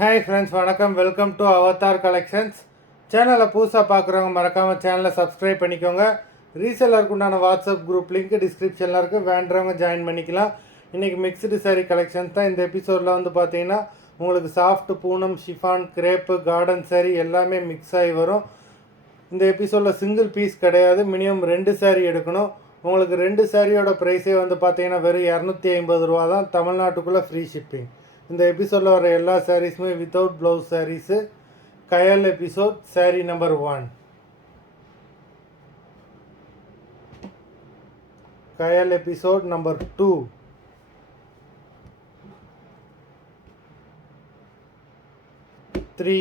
Hi friends, வணக்கம். Welcome to Avatar collections. சேனலை புதுசாக பார்க்குறவங்க மறக்காமல் சேனலை சப்ஸ்கிரைப் பண்ணிக்கோங்க. ரீசெல்லருக்கு உண்டான வாட்ஸ்அப் குரூப் லிங்க் டிஸ்கிரிப்ஷனில் இருக்குது, வேண்டுறவங்க ஜாயின் பண்ணிக்கலாம். இன்றைக்கி மிக்ஸ்டு சாரீ கலெக்ஷன்ஸ் தான். இந்த எபிசோடில் வந்து பார்த்தீங்கன்னா உங்களுக்கு சாஃப்ட் Poonam, chiffon, crepe, garden sari எல்லாமே மிக்ஸ் ஆகி வரும். இந்த எபிசோடில் சிங்கிள் பீஸ் கிடையாது, மினிமம் 2 சாரீ எடுக்கணும். உங்களுக்கு 2 சாரியோட ப்ரைஸே வந்து பார்த்தீங்கன்னா வெறும் 250 ரூபா தான், தமிழ்நாட்டுக்குள்ளே ஃப்ரீ ஷிப்பிங். இந்த எபிசோடில் வர எல்லா சாரீஸுமே வித்தவுட் ப்ளவுஸ் சாரீஸு. கயல் எபிசோட் சாரீ நம்பர் 1, கயல் எபிசோட் நம்பர் 2, த்ரீ,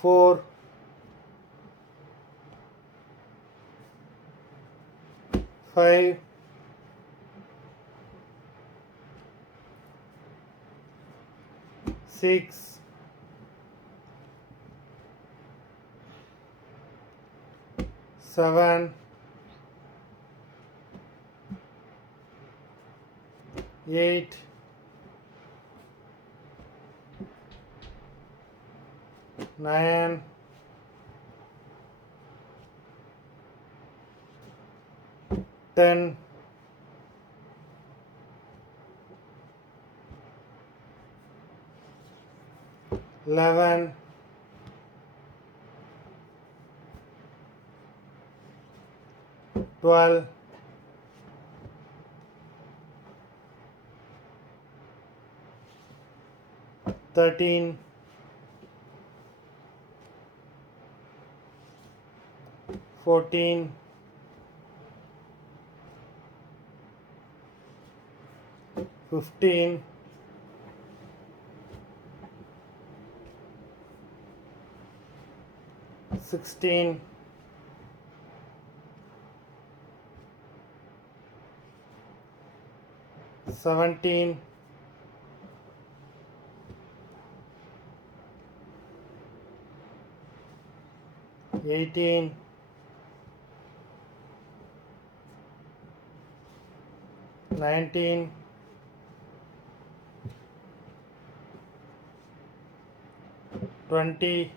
4, 5, 6, 7, 8, 9, 10, 11, 12, 13, 14, 15, 16, 17, 18, 19, 20.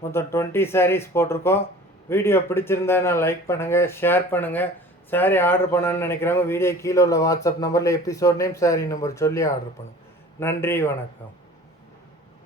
மொத்தம் 20 சாரீஸ் போட்டிருக்கோம். வீடியோ பிடிச்சிருந்தா லைக் பண்ணுங்கள், ஷேர் பண்ணுங்கள். சாரீ ஆர்டர் பண்ணணும்னு நினைக்கிறவங்க வீடியோ கீழே உள்ள வாட்ஸ்அப் நம்பரில் எபிசோட் நேம், சாரீ நம்பர் சொல்லி ஆர்டர் பண்ணுங்கள். நன்றி, வணக்கம்.